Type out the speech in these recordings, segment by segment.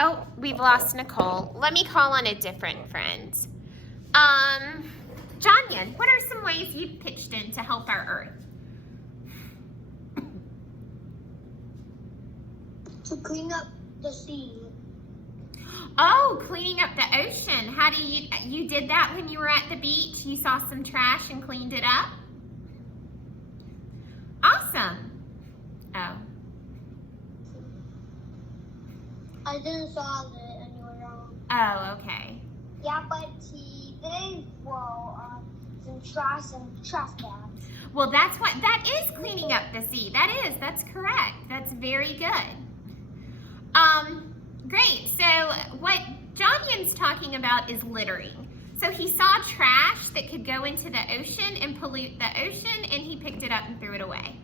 Oh, we've lost Nicole. Let me call on a different friend. Jonyan, what are some ways you've pitched in to help our Earth? To clean up the sea. Oh, cleaning up the ocean. How do you did that when you were at the beach? You saw some trash and cleaned it up? Awesome. Oh. I didn't saw it anywhere else. Oh, okay. Yeah, but he did throw some trash and trash bags. Well, that is cleaning up the sea. That's correct. That's very good. Great. So what Jonyan's talking about is littering. So he saw trash that could go into the ocean and pollute the ocean, and he picked it up and threw it away.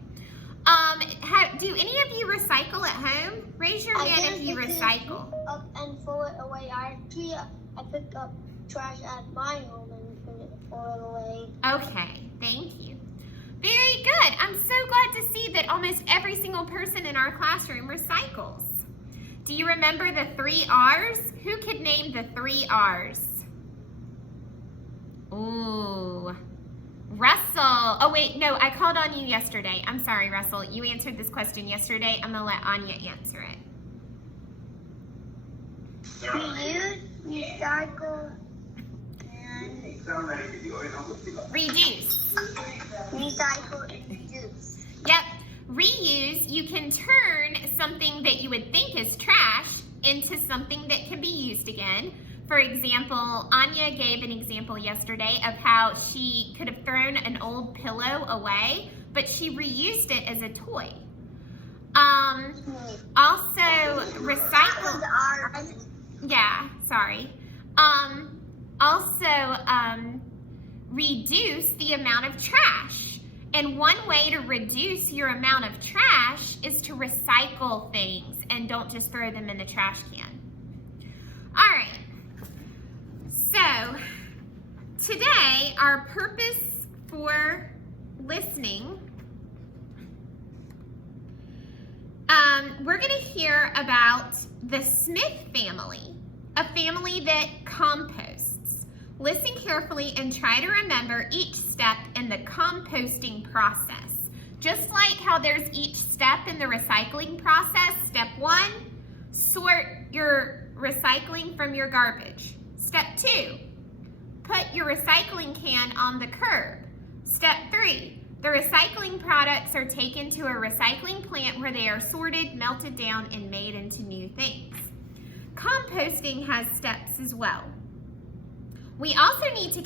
Do any of you recycle at home? Raise your hand if you recycle. Up and throw it away. I picked up trash at my home and throw it away. Okay, thank you. Very good. I'm so glad to see that almost every single person in our classroom recycles. Do you remember the 3 R's? Who could name the 3 R's? Ooh, Russell. Oh wait, no, I called on you yesterday. I'm sorry, Russell. You answered this question yesterday. I'm gonna let Anya answer it. Reuse, recycle, and Reduce. recycle and reduce. Yep. Reuse, you can turn something that you would think is trash into something that can be used again. For example, Anya gave an example yesterday of how she could have thrown an old pillow away, but she reused it as a toy. Also, recycle. Yeah, sorry. Reduce the amount of trash. And one way to reduce your amount of trash is to recycle things and don't just throw them in the trash can. All right. So, today our purpose for listening, we're going to hear about the Smith family, a family that composts. Listen carefully and try to remember each step in the composting process. Just like how there's each step in the recycling process. Step 1, sort your recycling from your garbage. Step 2, put your recycling can on the curb. Step 3, the recycling products are taken to a recycling plant where they are sorted, melted down, and made into new things. Composting has steps as well. We also need to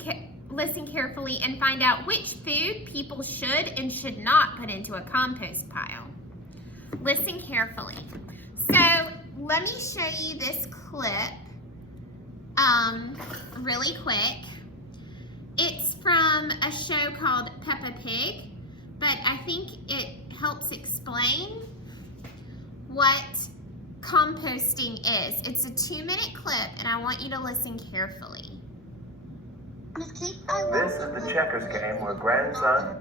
listen carefully and find out which food people should and should not put into a compost pile. Listen carefully. So let me show you this clip really quick. It's from a show called Peppa Pig, but I think it helps explain what composting is. It's a 2-minute clip, and I want you to listen carefully. This is the checkers game where grandson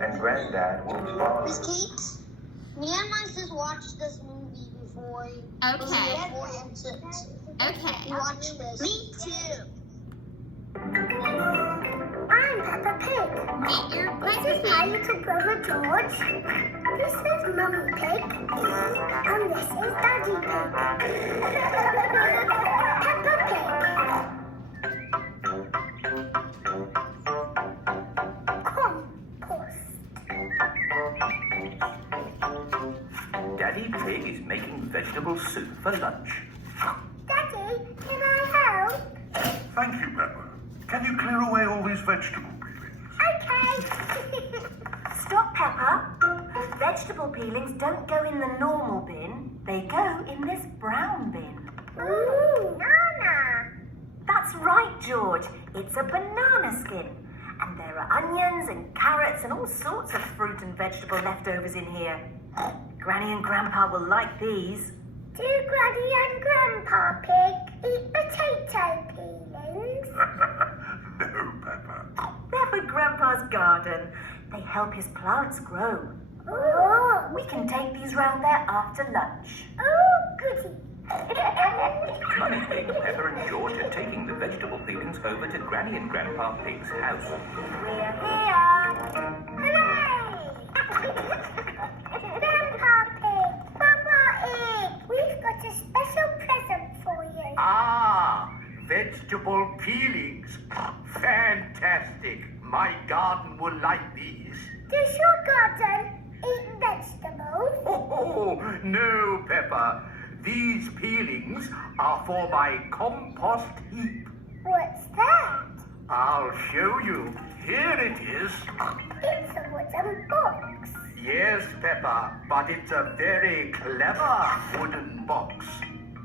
and granddad will follow. Miss Kate, me and my sis watched this movie before. Okay. Okay. We watched this. Me too. I'm Peppa Pig. Get your This is my microphone. little brother George. This is Mummy Pig. And this is Daddy Pig. Peppa Pig. Compost. Daddy Pig is making vegetable soup for lunch. Daddy, can I help? Thank you, Peppa. Can you clear away all these vegetable peelings? Okay. Stop, Peppa. Vegetable peelings don't go in the normal bin. They go in this brown bin. Ooh, Nana. That's right, George. It's a banana skin. And there are onions and carrots and all sorts of fruit and vegetable leftovers in here. Granny and Grandpa will like these. Do Granny and Grandpa Pig eat potato peelings? No, Peppa. They're for Grandpa's garden. They help his plants grow. Oh, We can take these round there after lunch. oh, good. Mummy Pig, Peppa and George are taking the vegetable peelings over to Granny and Grandpa Pig's house. We're here. Grandpa Pig, Papa Pig, we've got a special present for you. Ah, vegetable peelings. Fantastic. My garden will like these. Does your garden eat vegetables? Oh, no, Peppa. These peelings are for my compost heap. What's that? I'll show you. Here it is. It's a wooden box. Yes, Peppa, but it's a very clever wooden box.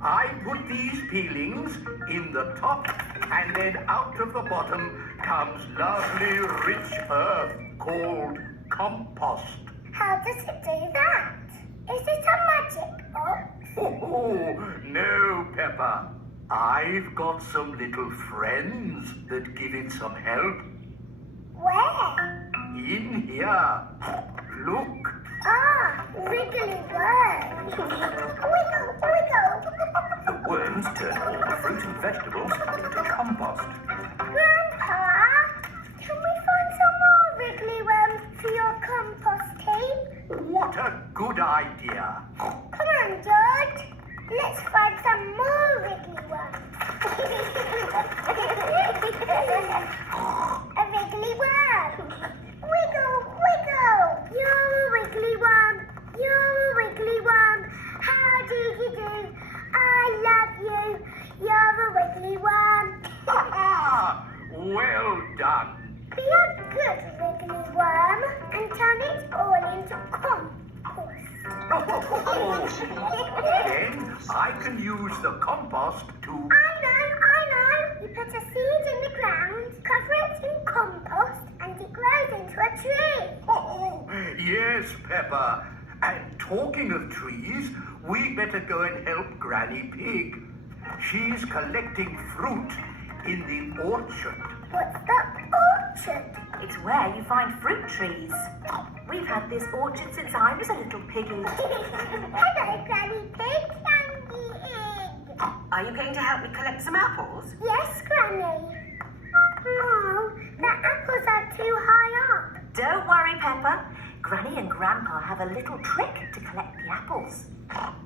I put these peelings in the top, and then out of the bottom comes lovely rich earth called compost. How does it do that? Is it a magic box? Oh, no, Peppa. I've got some little friends that give it some help. Where? In here. Look. Ah, wriggly worms. Wiggle, wiggle. The worms turn all the fruit and vegetables into compost. Grandpa, can we find some more wriggly worms for your compost heap? What a good idea. Come on, George. Let's find some more wriggly worms. A wriggly worm. Wiggle, wiggle. You're a wiggly worm. You're a wiggly worm. How do you do? I love you. You're a wiggly worm. Ah, well done. Be a good wiggly worm and turn it all into compost. Then I can use the compost to... I know. You put a seed in the ground, cover it in compost, and it grows into a tree. Oh, yes, Peppa. And talking of trees, we better go and help Granny Pig. She's collecting fruit in the orchard. What's the orchard? It's where you find fruit trees. We've had this orchard since I was a little piggy. Hello, Granny Pig. Sandy Egg. Are you going to help me collect some apples? Yes, Granny. Oh, the apples are too high up. Don't worry, Peppa. Granny and Grandpa have a little trick to collect the apples.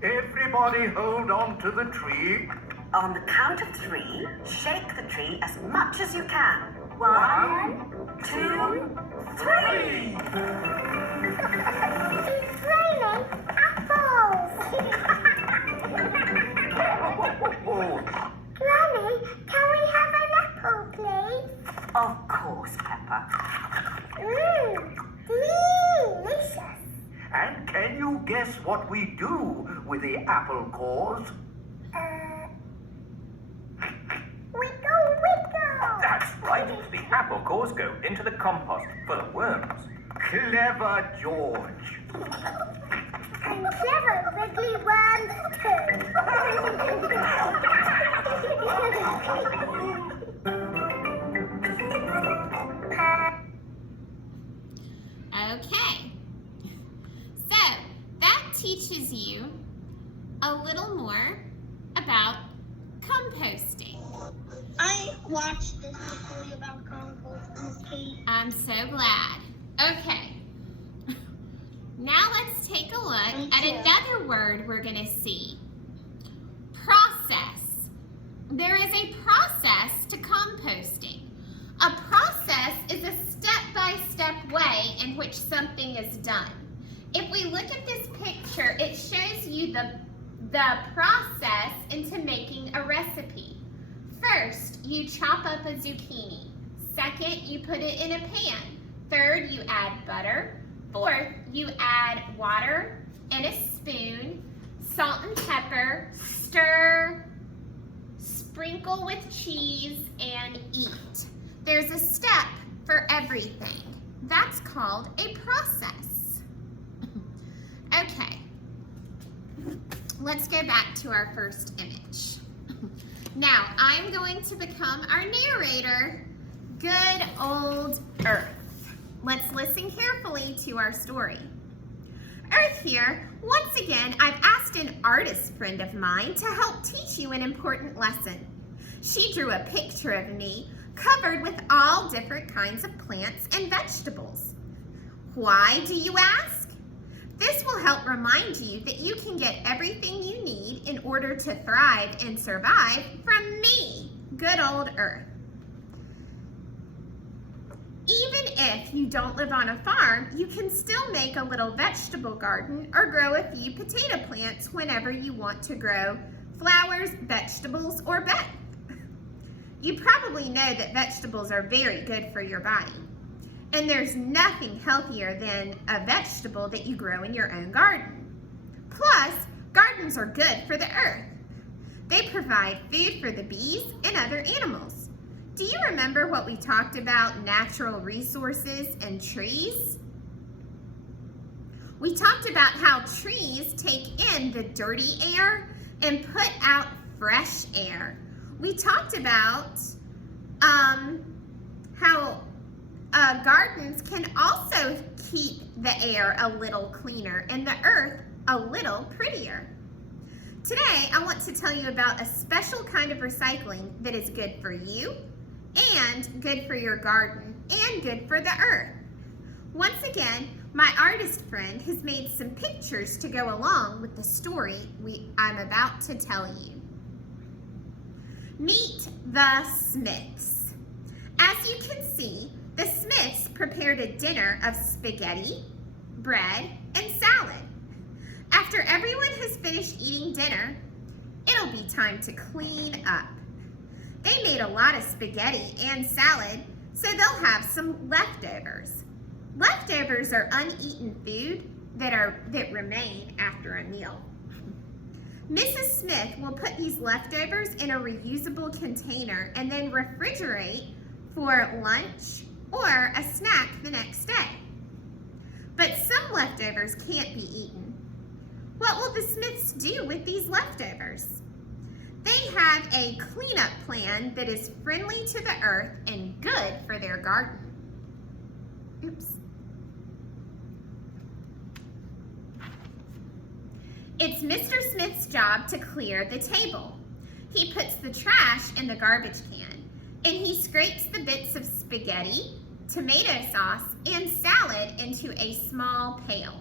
Everybody hold on to the tree. On the count of 3, shake the tree as much as you can. 1, 2, 3. It's raining apples. Granny, can we have an apple, please? Of course, Peppa. Delicious. And can you guess what we do with the apple cores? Wiggle, wiggle. That's right, the apple cores go into the compost for the worms. Clever George. And clever wiggly worms Okay. So, that teaches you a little more about composting. I watched this movie about composting. I'm so glad. Okay. Now let's take a look at another word we're going to see. Process. There is a process to composting. A process is a step-by-step way in which something is done. If we look at this picture, it shows you the process into making a recipe. First, you chop up a zucchini. Second, you put it in a pan. Third, you add butter. Fourth, you add water and a spoon, salt and pepper, stir, sprinkle with cheese, and eat. There's a step for everything. That's called a process. Okay, let's go back to our first image. Now, I'm going to become our narrator, Good Old Earth. Let's listen carefully to our story. Earth here, once again, I've asked an artist friend of mine to help teach you an important lesson. She drew a picture of me covered with all different kinds of plants and vegetables. Why, do you ask? This will help remind you that you can get everything you need in order to thrive and survive from me, good old Earth. Even if you don't live on a farm, you can still make a little vegetable garden or grow a few potato plants whenever you want to grow flowers, vegetables, or both. You probably know that vegetables are very good for your body. And there's nothing healthier than a vegetable that you grow in your own garden. Plus, gardens are good for the earth. They provide food for the bees and other animals. Do you remember what we talked about natural resources and trees? We talked about how trees take in the dirty air and put out fresh air. We talked about how gardens can also keep the air a little cleaner and the earth a little prettier. Today, I want to tell you about a special kind of recycling that is good for you and good for your garden and good for the earth. Once again, my artist friend has made some pictures to go along with the story I'm about to tell you. Meet the Smiths. As you can see, the Smiths prepared a dinner of spaghetti, bread, and salad. After everyone has finished eating dinner, it'll be time to clean up. They made a lot of spaghetti and salad, so they'll have some leftovers. Leftovers are uneaten food that remain after a meal. Mrs. Smith will put these leftovers in a reusable container and then refrigerate for lunch or a snack the next day. But some leftovers can't be eaten. What will the Smiths do with these leftovers? They have a cleanup plan that is friendly to the earth and good for their garden. Oops. It's Mr. Smith's job to clear the table. He puts the trash in the garbage can, and he scrapes the bits of spaghetti, tomato sauce, and salad into a small pail.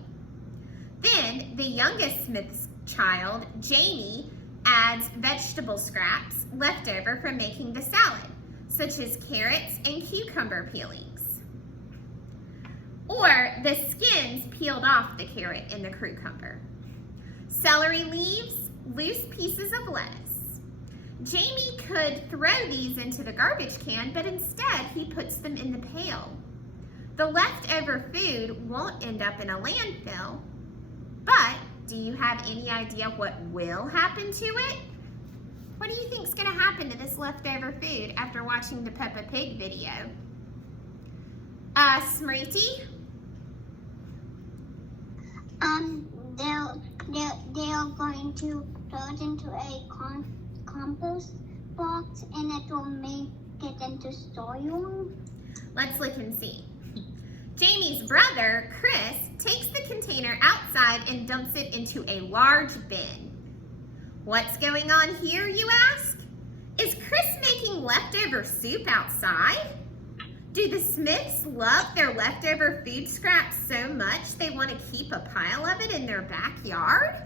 Then the youngest Smith's child, Jamie, adds vegetable scraps left over from making the salad, such as carrots and cucumber peelings, or the skins peeled off the carrot and the cucumber. Celery leaves, loose pieces of lettuce. Jamie could throw these into the garbage can, but instead he puts them in the pail. The leftover food won't end up in a landfill, but do you have any idea what will happen to it? What do you think is going to happen to this leftover food after watching the Peppa Pig video? Smriti? They're going to throw it into a compost box, and it will make it into soil. Let's look and see. Jamie's brother, Chris, takes the container outside and dumps it into a large bin. What's going on here, you ask? Is Chris making leftover soup outside? Do the Smiths love their leftover food scraps so much they want to keep a pile of it in their backyard?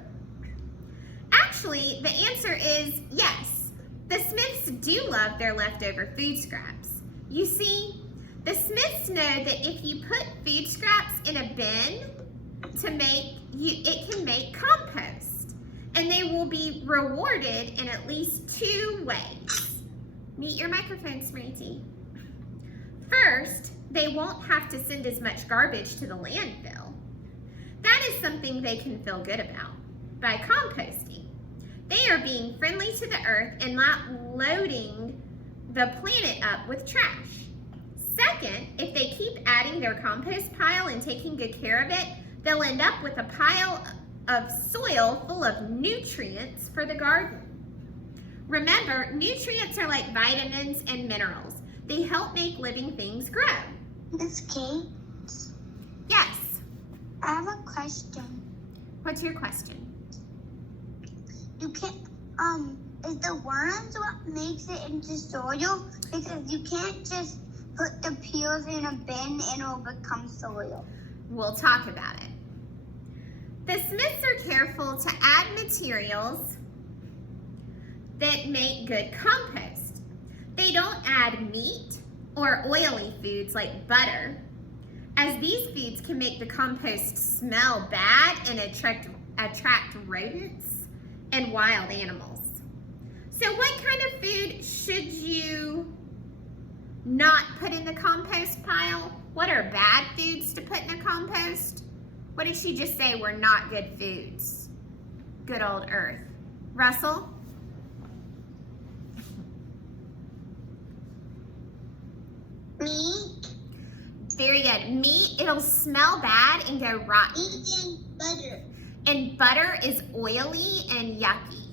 Actually, the answer is yes. The Smiths do love their leftover food scraps. You see, the Smiths know that if you put food scraps in a bin it can make compost, and they will be rewarded in at least 2 ways. Meet your microphone, Smriti. First, they won't have to send as much garbage to the landfill. That is something they can feel good about by composting. They are being friendly to the earth and not loading the planet up with trash. Second, if they keep adding their compost pile and taking good care of it, they'll end up with a pile of soil full of nutrients for the garden. Remember, nutrients are like vitamins and minerals. They help make living things grow. Miss Kate? Yes. I have a question. What's your question? can't, is the worms what makes it into soil? Because you can't just put the peels in a bin and it'll become soil. We'll talk about it. The Smiths are careful to add materials that make good compost. They don't add meat or oily foods like butter, as these foods can make the compost smell bad and attract rodents and wild animals. So what kind of food should you not put in the compost pile? What are bad foods to put in the compost? What did she just say were not good foods? Good old earth. Russell? Meat. Very good. Meat, it'll smell bad and go rotten. Meat and butter. And butter is oily and yucky.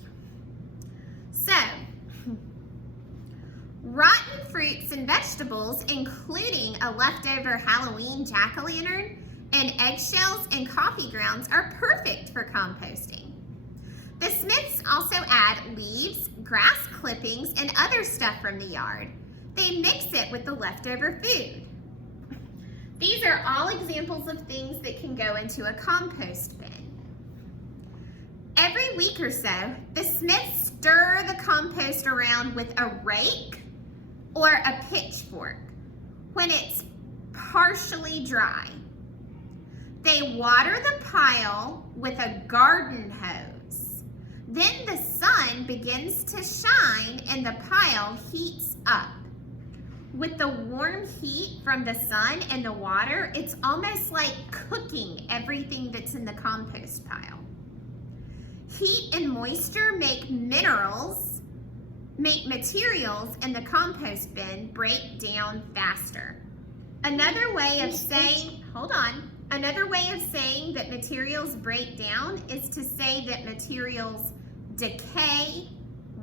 So, rotten fruits and vegetables, including a leftover Halloween jack-o'-lantern and eggshells and coffee grounds, are perfect for composting. The Smiths also add leaves, grass clippings, and other stuff from the yard. They mix it with the leftover food. These are all examples of things that can go into a compost bin. Every week or so, the Smiths stir the compost around with a rake or a pitchfork when it's partially dry. They water the pile with a garden hose. Then the sun begins to shine and the pile heats up. With the warm heat from the sun and the water, it's almost like cooking everything that's in the compost pile. Heat and moisture make materials in the compost bin break down faster. Another way of saying that materials break down is to say that materials decay,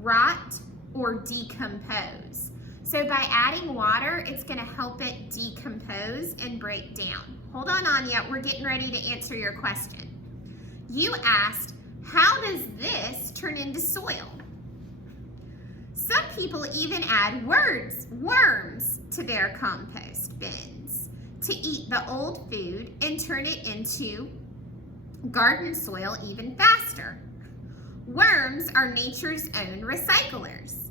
rot, or decompose. So by adding water, it's going to help it decompose and break down. Hold on, Anya, we're getting ready to answer your question. You asked, how does this turn into soil? Some people even add worms to their compost bins to eat the old food and turn it into garden soil even faster. Worms are nature's own recyclers.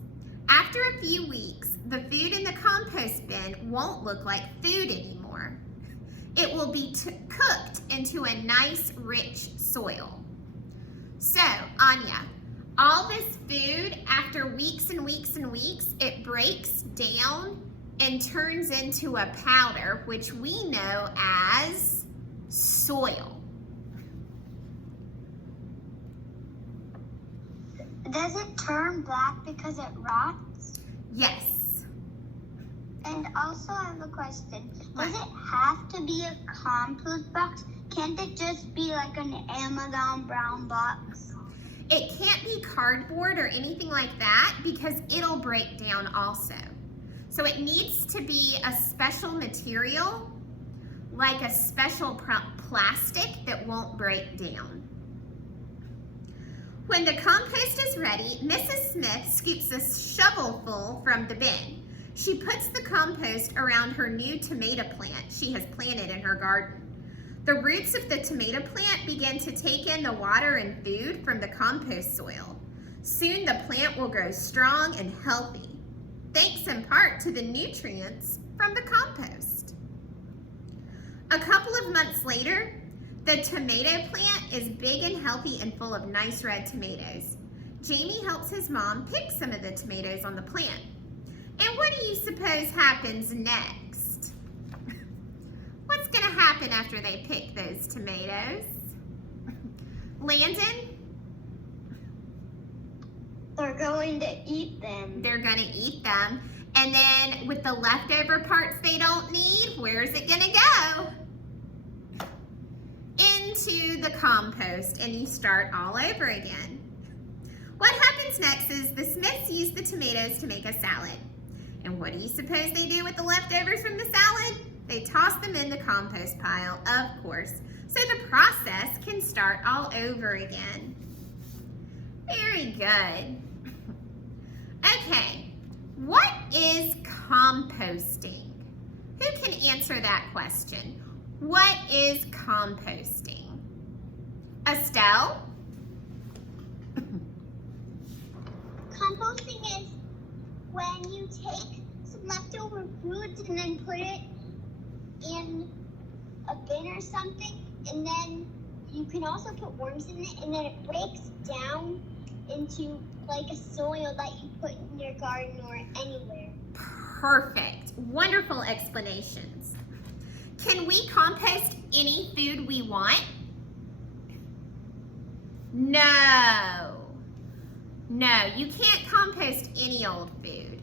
After a few weeks, the food in the compost bin won't look like food anymore. It will be cooked into a nice, rich soil. So, Anya, all this food, after weeks and weeks and weeks, it breaks down and turns into a powder, which we know as soil. Does it turn black because it rots? Yes. And also I have a question. Does it have to be a compost box? Can't it just be like an Amazon brown box? It can't be cardboard or anything like that because it'll break down also. So it needs to be a special material, like a special plastic that won't break down. When the compost is ready, Mrs. Smith scoops a shovelful from the bin. She puts the compost around her new tomato plant she has planted in her garden. The roots of the tomato plant begin to take in the water and food from the compost soil. Soon the plant will grow strong and healthy, thanks in part to the nutrients from the compost. A couple of months later, the tomato plant is big and healthy and full of nice red tomatoes. Jamie helps his mom pick some of the tomatoes on the plant. And what do you suppose happens next? What's going to happen after they pick those tomatoes? Landon? They're going to eat them. They're going to eat them. And then with the leftover parts they don't need, where's it going to go? Into the compost, and you start all over again. What happens next is the Smiths use the tomatoes to make a salad. And what do you suppose they do with the leftovers from the salad? They toss them in the compost pile, of course, so the process can start all over again. Very Very good. Okay, what is composting? Who can answer that question? What is composting? Estelle? Composting is when you take some leftover foods and then put it in a bin or something, and then you can also put worms in it, and then it breaks down into like a soil that you put in your garden or anywhere. Perfect. Wonderful explanations. Can we compost any food we want? No. No, you can't compost any old food.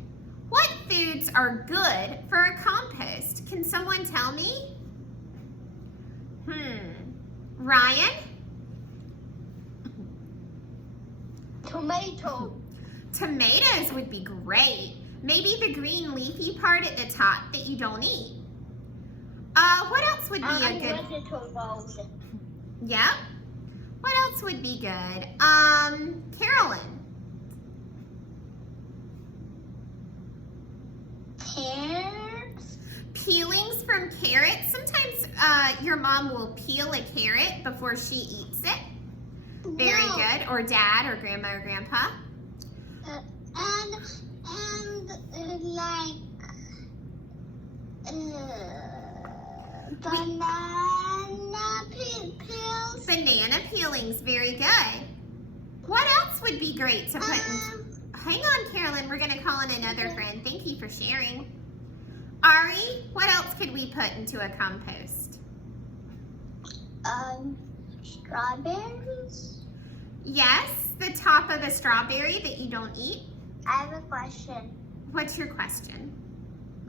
What foods are good for a compost? Can someone tell me? Ryan? Tomato. Tomatoes would be great. Maybe the green leafy part at the top that you don't eat. What else would be a good... Vegetables. Yep. What else would be good? Carolyn. Carrots. Peelings from carrots. Sometimes your mom will peel a carrot before she eats it. Very No. good. Or dad or grandma or grandpa. And like banana peels. Banana peelings. Very good. What else would be great to put in? Hang on, Carolyn. We're going to call in another friend. Thank you for sharing. Ari, what else could we put into a compost? Strawberries. Yes, the top of the strawberry that you don't eat. I have a question. What's your question?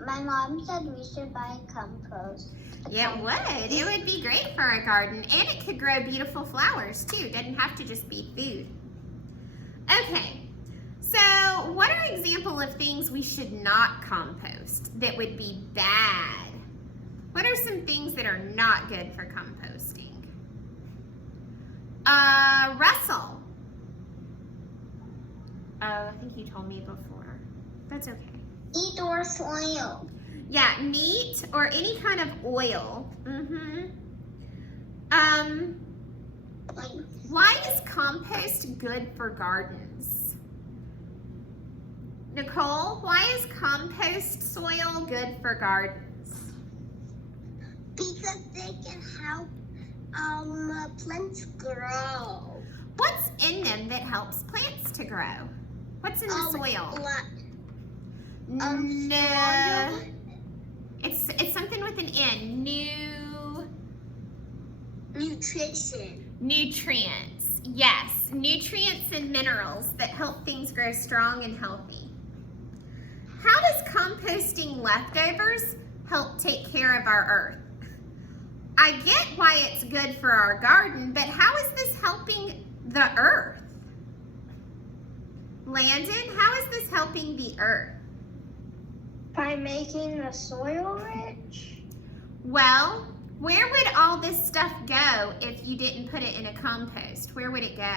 My mom said we should buy compost. It would. It would be great for a garden, and it could grow beautiful flowers too. Doesn't have to just be food. Okay, so what are examples of things we should not compost that would be bad? What are some things that are not good for composting? Russell. Oh, I think you told me before. That's okay. Eat or soil. Yeah, meat or any kind of oil. Why is compost good for gardens? Nicole, why is compost soil good for gardens? Because they can help plants grow. What's in them that helps plants to grow? What's in the soil? No. It's something with an N. Nutrition. Nutrients. Yes, nutrients and minerals that help things grow strong and healthy. How does composting leftovers help take care of our earth? I get why it's good for our garden, but how is this helping the earth? Landon, how is this helping the earth? By making the soil rich. Well, where would all this stuff go if you didn't put it in a compost? Where would it go?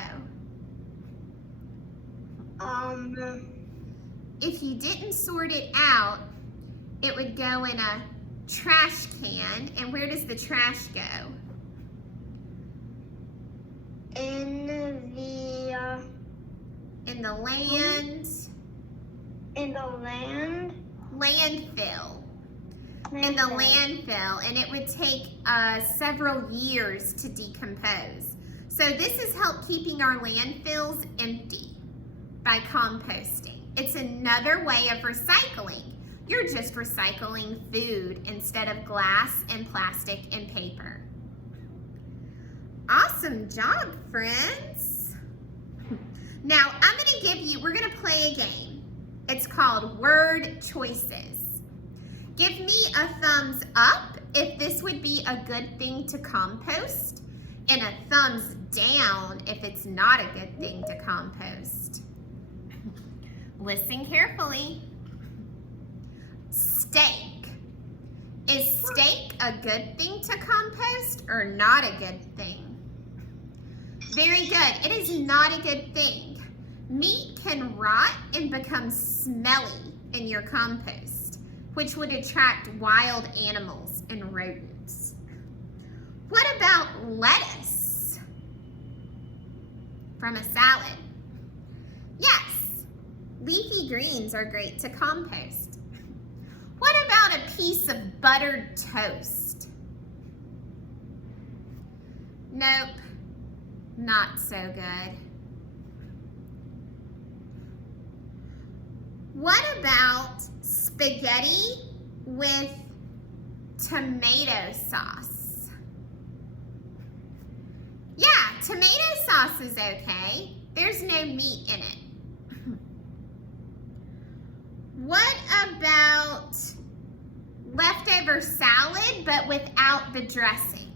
If you didn't sort it out, it would go in a trash can. And where does the trash go? In the land. In the land. Landfill. In the landfill, and it would take several years to decompose. So this is help keeping our landfills empty by composting. It's another way of recycling. You're just recycling food instead of glass and plastic and paper. Awesome job, friends. Now, I'm going to give you, we're going to play a game. It's called Word Choices. Give me a thumbs up if this would be a good thing to compost, and a thumbs down if it's not a good thing to compost. Listen carefully. Steak. Is steak a good thing to compost or not a good thing? Very good. It is not a good thing. Meat can rot and become smelly in your compost, which would attract wild animals and rodents. What about lettuce from a salad? Yes, leafy greens are great to compost. What about a piece of buttered toast? Nope, not so good. What about spaghetti with tomato sauce? Yeah, tomato sauce is okay. There's no meat in it. What about leftover salad but without the dressing?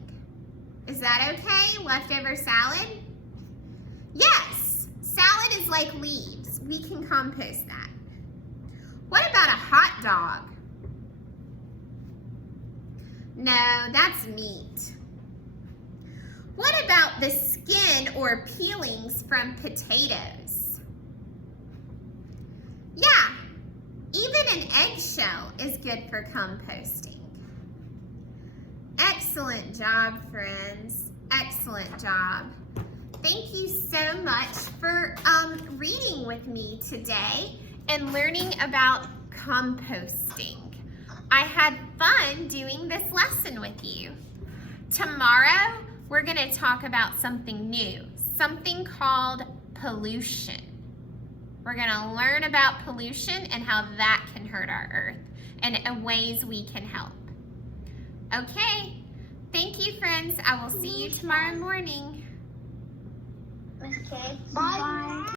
Is that okay? Leftover salad? Yes, salad is like leaves. We can compost that. What about a hot dog? No, that's meat. What about the skin or peelings from potatoes? Yeah, even an eggshell is good for composting. Excellent job, friends. Excellent job. Thank you so much for reading with me today and learning about composting. I had fun doing this lesson with you. Tomorrow, we're going to talk about something new, something called pollution. We're going to learn about pollution and how that can hurt our earth and ways we can help. Okay, thank you, friends. I will see you tomorrow morning. Okay, bye.